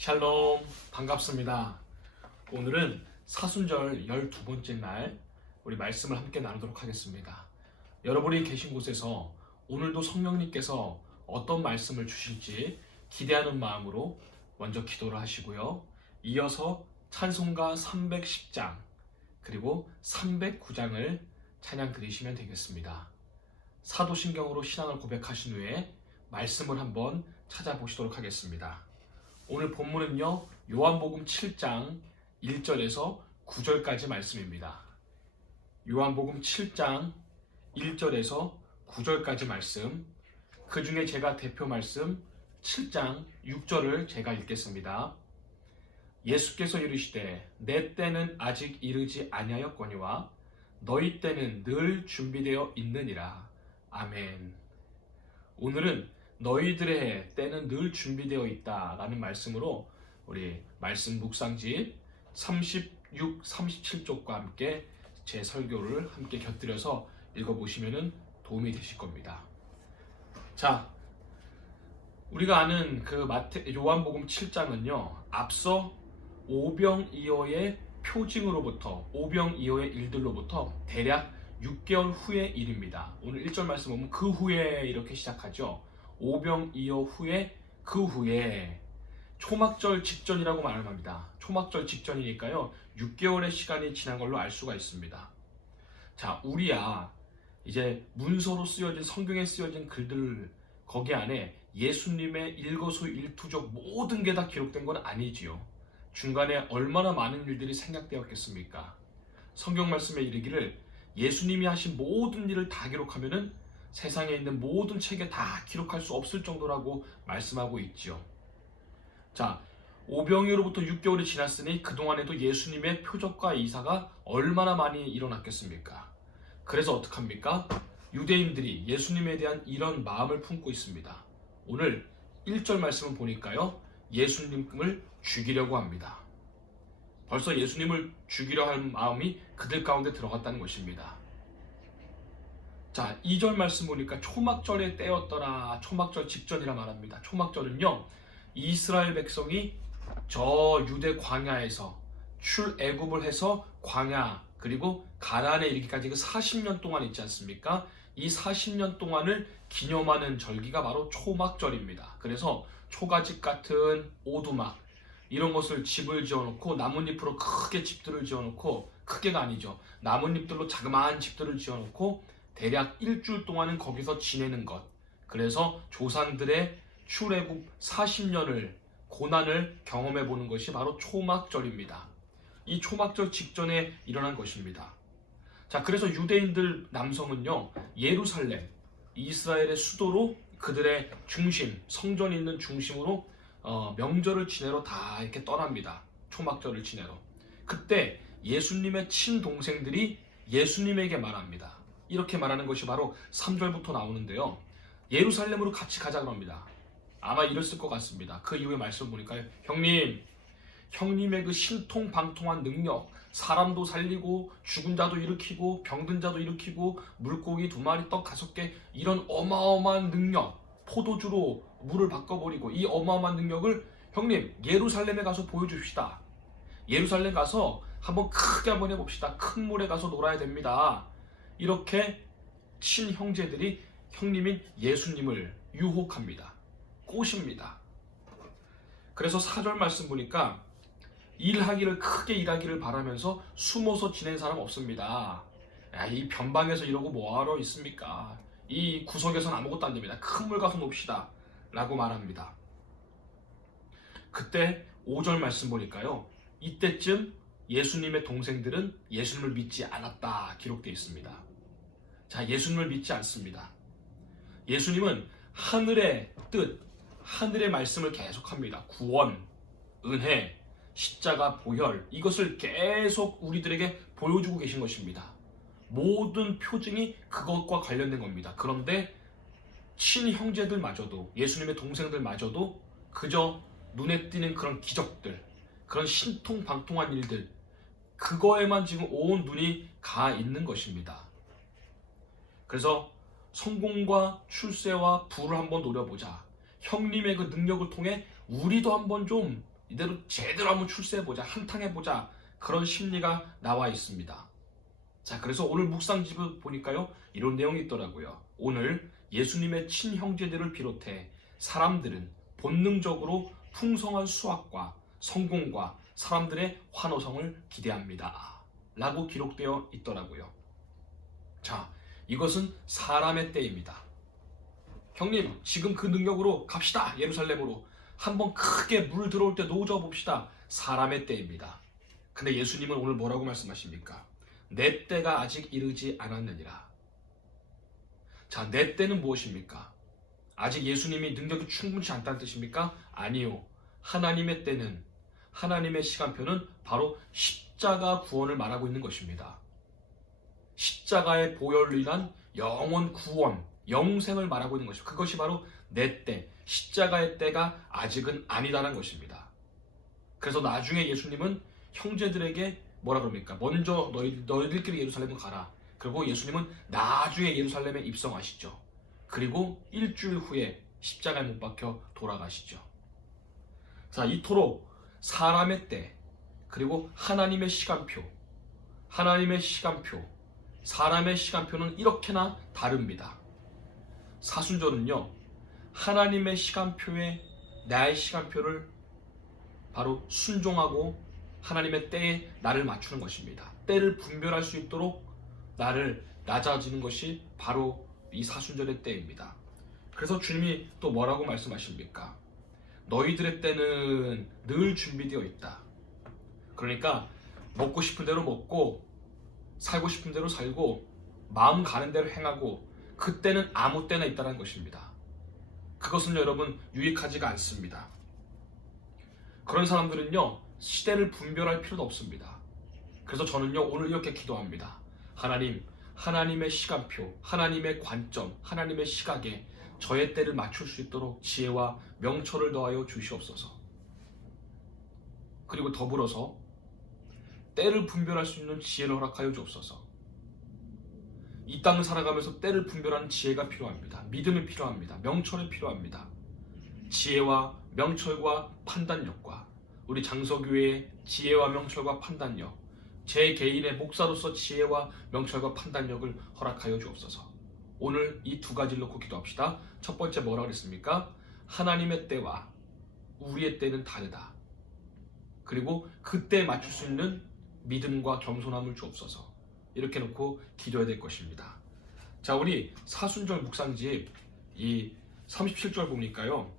샬롬, 반갑습니다. 오늘은 사순절 12번째 날 우리 말씀을 함께 나누도록 하겠습니다. 여러분이 계신 곳에서 오늘도 성령님께서 어떤 말씀을 주실지 기대하는 마음으로 먼저 기도를 하시고요. 이어서 찬송가 310장 그리고 309장을 찬양 드리시면 되겠습니다. 사도신경으로 신앙을 고백하신 후에 말씀을 한번 찾아보시도록 하겠습니다. 오늘 본문은요, 요한복음 7장 1절에서 9절까지 말씀입니다. 요한복음 7장 1절에서 9절까지 말씀, 그 중에 제가 대표 말씀 7장 6절을 제가 읽겠습니다. 예수께서 이르시되 내 때는 아직 이르지 아니하였거니와 너희 때는 늘 준비되어 있느니라. 아멘. 오늘은 너희들의 때는 늘 준비되어 있다라는 말씀으로 우리 말씀 묵상집 36, 37쪽과 함께 제 설교를 함께 곁들여서 읽어보시면 도움이 되실 겁니다. 자, 우리가 아는 그 요한복음 7장은요, 앞서 오병이어의 표징으로부터, 오병이어의 일들로부터 대략 6개월 후의 일입니다. 오늘 1절 말씀 보면 그 후에 이렇게 시작하죠. 오병이어 후에 그 후에 초막절 직전이라고 말을 합니다. 초막절 직전이니까요 6개월의 시간이 지난 걸로 알 수가 있습니다. 자, 우리야 이제 문서로 쓰여진 성경에 쓰여진 글들 거기 안에 예수님의 일거수일투족 모든 게 다 기록된 건 아니지요. 중간에 얼마나 많은 일들이 생략되었겠습니까? 성경 말씀에 이르기를 예수님이 하신 모든 일을 다 기록하면은 세상에 있는 모든 책에 다 기록할 수 없을 정도라고 말씀하고 있지요. 자, 오병이어로부터 6개월이 지났으니 그동안에도 예수님의 표적과 이사가 얼마나 많이 일어났겠습니까? 그래서 어떡합니까? 유대인들이 예수님에 대한 이런 마음을 품고 있습니다. 오늘 1절 말씀을 보니까요, 예수님을 죽이려고 합니다. 벌써 예수님을 죽이려 할 마음이 그들 가운데 들어갔다는 것입니다. 자, 2절 말씀 보니까 초막절의 때였더라. 초막절 직전이라 말합니다. 초막절은요, 이스라엘 백성이 저 유대 광야에서 출애굽을 해서 광야 그리고 가나안에 이르기까지 그 40년 동안 있지 않습니까? 이 40년 동안을 기념하는 절기가 바로 초막절입니다. 그래서 초가집 같은 오두막 이런 것을 집을 지어놓고 나뭇잎으로 크게 집들을 지어놓고, 크게가 아니죠, 나뭇잎들로 자그마한 집들을 지어놓고 대략 일주일 동안은 거기서 지내는 것. 그래서 조상들의 출애굽 40년을 고난을 경험해 보는 것이 바로 초막절입니다. 이 초막절 직전에 일어난 것입니다. 자, 그래서 유대인들 남성은요, 예루살렘, 이스라엘의 수도로 그들의 중심, 성전이 있는 중심으로 명절을 지내러 다 이렇게 떠납니다. 초막절을 지내러. 그때 예수님의 친동생들이 예수님에게 말합니다. 이렇게 말하는 것이 바로 3절부터 나오는데요. 예루살렘으로 같이 가자 그럽니다. 아마 이랬을 것 같습니다. 그 이후에 말씀 보니까 형님의 그 신통방통한 능력, 사람도 살리고 죽은 자도 일으키고 병든 자도 일으키고 물고기 2마리 떡 5개 이런 어마어마한 능력, 포도주로 물을 바꿔버리고 이 어마어마한 능력을 형님 예루살렘에 가서 보여줍시다. 예루살렘 가서 한번 크게 한번 해봅시다. 큰 물에 가서 놀아야 됩니다. 이렇게 친형제들이 형님인 예수님을 유혹합니다. 꼬십니다. 그래서 4절 말씀 보니까 일하기를 크게 일하기를 바라면서 숨어서 지낸 사람 없습니다. 야, 이 변방에서 이러고 뭐하러 있습니까? 이 구석에서는 아무것도 안 됩니다. 큰 물 가서 놉시다 라고 말합니다. 그때 5절 말씀 보니까요, 이때쯤 예수님의 동생들은 예수님을 믿지 않았다 기록되어 있습니다. 자, 예수님을 믿지 않습니다. 예수님은 하늘의 뜻, 하늘의 말씀을 계속합니다. 구원, 은혜, 십자가, 보혈, 이것을 계속 우리들에게 보여주고 계신 것입니다. 모든 표징이 그것과 관련된 겁니다. 그런데 친형제들마저도, 예수님의 동생들마저도 그저 눈에 띄는 그런 기적들, 그런 신통방통한 일들, 그거에만 지금 온 눈이 가 있는 것입니다. 그래서 성공과 출세와 부를 한번 노려보자. 형님의 그 능력을 통해 우리도 한번 좀 이대로 제대로 한번 출세해보자, 한탕해보자, 그런 심리가 나와 있습니다. 자, 그래서 오늘 묵상집을 보니까요, 이런 내용이 있더라고요. 오늘 예수님의 친형제들을 비롯해 사람들은 본능적으로 풍성한 수확과 성공과 사람들의 환호성을 기대합니다 라고 기록되어 있더라고요. 자, 이것은 사람의 때입니다. 형님, 지금 그 능력으로 갑시다. 예루살렘으로 한번 크게 물 들어올 때 노져 봅시다. 사람의 때입니다. 근데 예수님은 오늘 뭐라고 말씀하십니까? 내 때가 아직 이르지 않았느니라. 자, 내 때는 무엇입니까? 아직 예수님이 능력이 충분치 않다는 뜻입니까? 아니요. 하나님의 때는, 하나님의 시간표는 바로 십자가 구원을 말하고 있는 것입니다. 십자가의 보혈로 인한 영원 구원, 영생을 말하고 있는 것입니다. 그것이 바로 내 때, 십자가의 때가 아직은 아니다라는 것입니다. 그래서 나중에 예수님은 형제들에게 뭐라 그럽니까? 먼저 너희들끼리 예루살렘으로 가라. 그리고 예수님은 나중에 예루살렘에 입성하시죠. 그리고 일주일 후에 십자가에 못 박혀 돌아가시죠. 자, 이토록 사람의 때, 그리고 하나님의 시간표, 사람의 시간표는 이렇게나 다릅니다. 사순절은요, 하나님의 시간표에 나의 시간표를 바로 순종하고 하나님의 때에 나를 맞추는 것입니다. 때를 분별할 수 있도록 나를 낮아지는 것이 바로 이 사순절의 때입니다. 그래서 주님이 또 뭐라고 말씀하십니까? 너희들의 때는 늘 준비되어 있다. 그러니까 먹고 싶은 대로 먹고 살고 싶은 대로 살고 마음 가는 대로 행하고 그때는 아무 때나 있다는 것입니다. 그것은 여러분 유익하지가 않습니다. 그런 사람들은요, 시대를 분별할 필요도 없습니다. 그래서 저는요, 오늘 이렇게 기도합니다. 하나님, 하나님의 시간표, 하나님의 관점, 하나님의 시각에 저의 때를 맞출 수 있도록 지혜와 명철을 더하여 주시옵소서. 그리고 더불어서 때를 분별할 수 있는 지혜를 허락하여 주옵소서. 이 땅을 살아가면서 때를 분별하는 지혜가 필요합니다. 믿음이 필요합니다. 명철이 필요합니다. 지혜와 명철과 판단력과 우리 장서교회의 지혜와 명철과 판단력, 제 개인의 목사로서 지혜와 명철과 판단력을 허락하여 주옵소서. 오늘 이 두 가지를 놓고 기도합시다. 첫 번째 뭐라 그랬습니까? 하나님의 때와 우리의 때는 다르다. 그리고 그때에 맞출 수 있는 믿음과 겸손함을 주옵소서. 이렇게 놓고 기도해야 될 것입니다. 자, 우리 사순절 묵상집 이 37절 보니까요,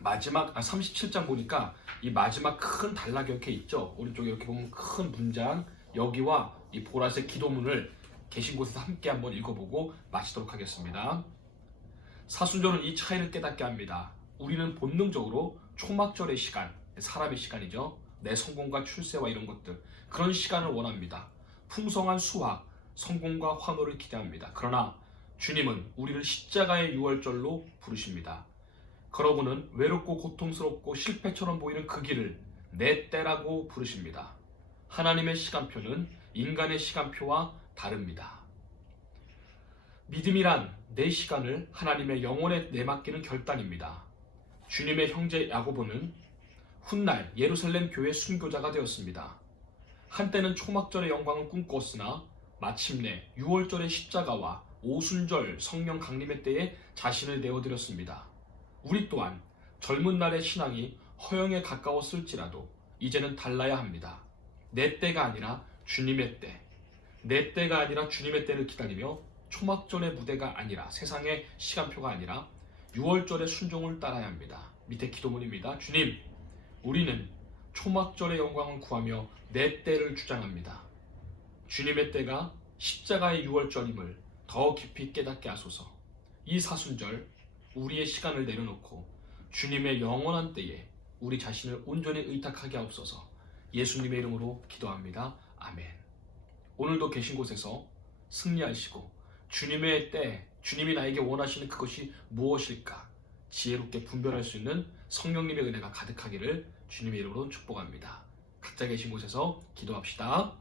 마지막 37장 보니까 이 마지막 큰 단락이 이렇게 있죠. 오른쪽에 이렇게 보면 큰 문장, 여기와 이 보라색 기도문을 계신 곳에서 함께 한번 읽어보고 마치도록 하겠습니다. 사순절은 이 차이를 깨닫게 합니다. 우리는 본능적으로 초막절의 시간, 사람의 시간이죠. 내 성공과 출세와 이런 것들, 그런 시간을 원합니다. 풍성한 수확, 성공과 환호를 기대합니다. 그러나 주님은 우리를 십자가의 유월절로 부르십니다. 그러고는 외롭고 고통스럽고 실패처럼 보이는 그 길을 내 때라고 부르십니다. 하나님의 시간표는 인간의 시간표와 다릅니다. 믿음이란 내 시간을 하나님의 영혼에 내맡기는 결단입니다. 주님의 형제 야고보는 훗날 예루살렘 교회 순교자가 되었습니다. 한때는 초막절의 영광을 꿈꿨으나 마침내 유월절의 십자가와 오순절 성령 강림의 때에 자신을 내어드렸습니다. 우리 또한 젊은 날의 신앙이 허영에 가까웠을지라도 이제는 달라야 합니다. 내 때가 아니라 주님의 때, 내 때가 아니라 주님의 때를 기다리며 초막절의 무대가 아니라 세상의 시간표가 아니라 유월절의 순종을 따라야 합니다. 밑에 기도문입니다. 주님, 우리는 초막절의 영광을 구하며 내 때를 주장합니다. 주님의 때가 십자가의 유월절임을 더 깊이 깨닫게 하소서. 이 사순절 우리의 시간을 내려놓고 주님의 영원한 때에 우리 자신을 온전히 의탁하게 하옵소서. 예수님의 이름으로 기도합니다. 아멘. 오늘도 계신 곳에서 승리하시고 주님의 때, 주님이 나에게 원하시는 그것이 무엇일까 지혜롭게 분별할 수 있는 성령님의 은혜가 가득하기를 주님의 이름으로 축복합니다. 각자 계신 곳에서 기도합시다.